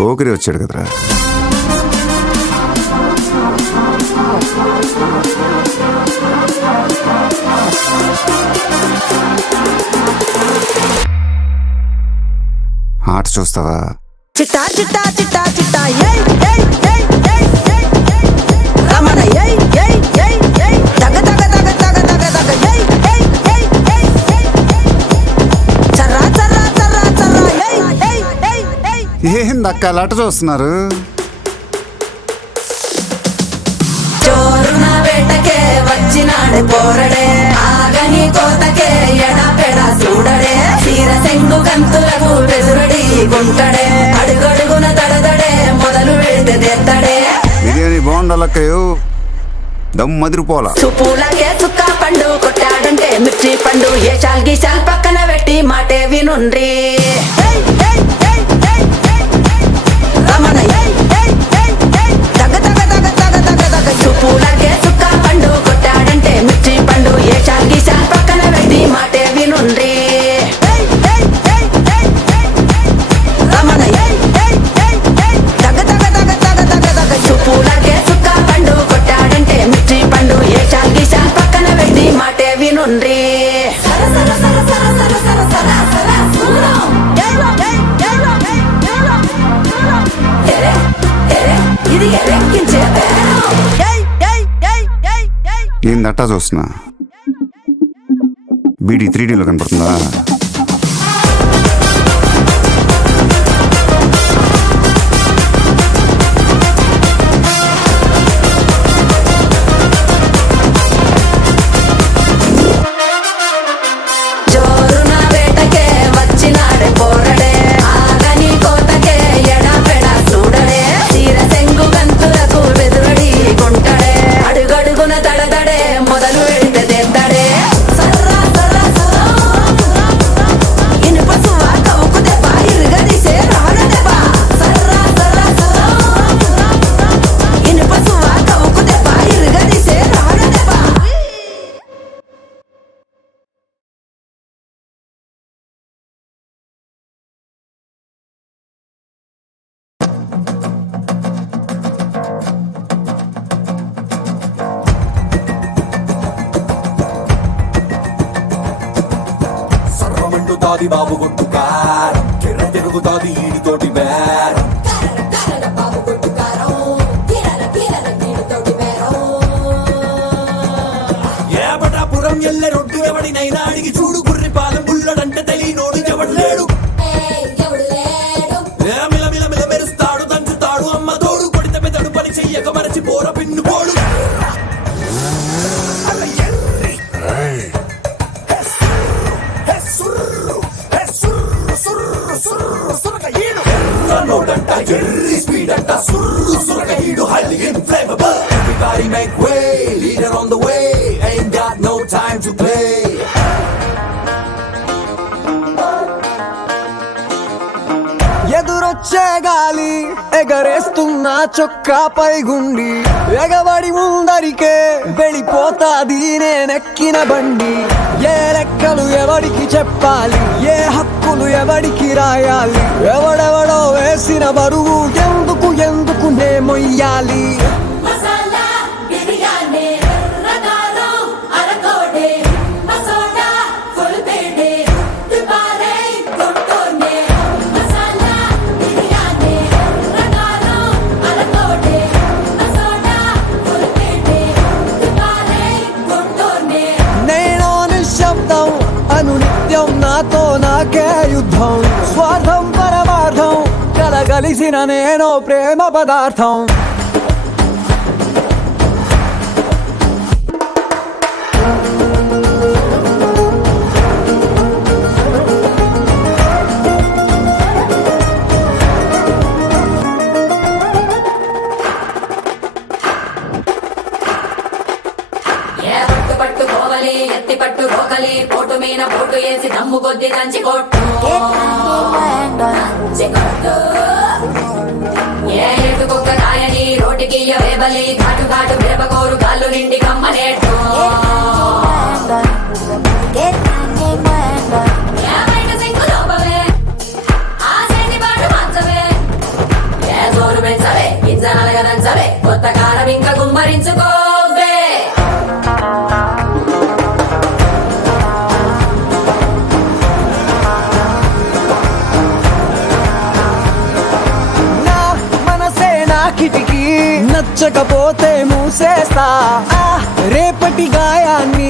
పోకిరి వచ్చాడు కదరా. ఆట చూస్తావా? చిట్టా చిట్టా చిట్టా చిట్టా ఏయ్ ఏయ్ ఏయ్ ఏయ్ ఏయ్ రమణ ఏయ్ ఏయ్ ఏయ్ ఏయ్ దగ దగ దగ దగ దగ దగ ఏయ్ ఏయ్ ఏయ్ ఏయ్ ఏయ్ చర్రా చర్రా చర్రా చర్రా ఏయ్ ఏయ్ ఏయ్ ఏయ్. ఏందక్క అలా చూస్తున్నారు? చోరున వేటకే వచ్చినాడు పోరడే, ఆగని కోతకే ఎడపెడా చూడడే, చీర సెంగు కంతులకు బెదురడి గుంటడే, అడుగడుగున దడదడే మొదలు పెడితే తెత్తడే. బిర్యానీ బాగుండాలక్కయ్యో, దమ్ మదిరిపోలా. సుపూలకే చుక్క పండు కొట్టాడంటే మిర్చి పండు, ఏ చాల్ గీసాల్ పక్కన పెట్టి మాటే వినుండ్రి. రమణ ఏయ్ ఏయ్ ఏయ్ ఏయ్ దగ దగ దగ దగ దగ దగ. సుపూలకే చుక్క పండు కొట్టాడంటే మిర్చి పండు, ఏ చాల్ గీసాల్ పక్కన పెట్టి మాటే వినుండ్రి. రమణ ఏయ్ ఏయ్ ఏయ్ ఏయ్ దగ దగ దగ దగ దగ దగ. సుపూలకే చుక్క పండు కొట్టాడంటే మిర్చి పండు, ఏ చాల్ గీసాల్ పక్కన పెట్టి మాటే వినుండ్రి. ఏందట్టా చూస్తున్నా? బీడీ 3Dలో కనపడుతుందా? జోరున వేటకే వచ్చినాడే పోరడే, ఆగని కోతకే ఎడపెడా చూడడే, చీర సెంగు గంతులకు బెదురడి గుంటడే, అడుగడుగున దడదడే మొదలు పెడితే తెద్దడే. సర్రా సర్రా సర్రా ఇనుప సువ్వ కవుకు దెబ్బ ఇరుగదీసే రాడ దెబ్బ. సర్రా సర్రా సర్రా ఇనుప సువ్వ కవుకు దెబ్బ ఇరుగదీసే రాడ దెబ్బ. సర్వమంటుతాది బాబు కొట్టు కారం, కిర్ర తిరుగుతాది ఈడితోటి బేరం. ఏబటాపురం ఎల్లె రొడ్డు ఎవడినైనా అడిగి చూడు, గుర్రి పాలెం బుల్లడంటే తెలియనోడు ఎవడు లేడు. మిల మిల మిల మెరుస్తాడు దంచుతాడు అమ్మ తోడు, కొడితే పెదడు పని చెయ్యక మరచి పోర పిన్ను పోడు. నోడంట ఎర్రి స్పీడ్ అంట సుర్రు సురక హీడు highly inflammable. Everybody make way, leader on the way, ain't got no time to play. ఎదురొచ్చే గాలి ఎగరేస్తున్న చొక్కా పైగుండి, ఎగబడి ముందరికే వెళ్ళిపోతాది నేనెక్కిన బండి. ఏ లెక్కలు ఎవడికి చెప్పాలి, ఏ హక్కులు ఎవడికి రాయాలి, ఎవడెవడో వేసిన బరువు ఎందుకు ఎందుకు నే మొయ్యాలి. నేనో నిశ్శబ్దం అను నిత్యం నాతో నాకే యుద్ధం, స్వార్థం పరమార్థం కలగలిసిన నేనో ప్రేమ పదార్థం. ఎత్తి పట్టు రోకలి పోటు మీన పోటు వేసి దమ్ము కొద్ది దంచి కొట్టు. ఏ ఎటుకొక్క రాయని రోటికి వేబలి, ఘాటు ఘాటు మిరపకోరు కాళ్ళు నిండి కమ్మనేట్టు. బయట సింగు లోపవే, ఆ చేతి పాటు మంచవే, చూసుకోవే నా మనసే నా కిటికీ నచ్చకపోతే మూసేస్తా ఆ రేపటి గాయాన్ని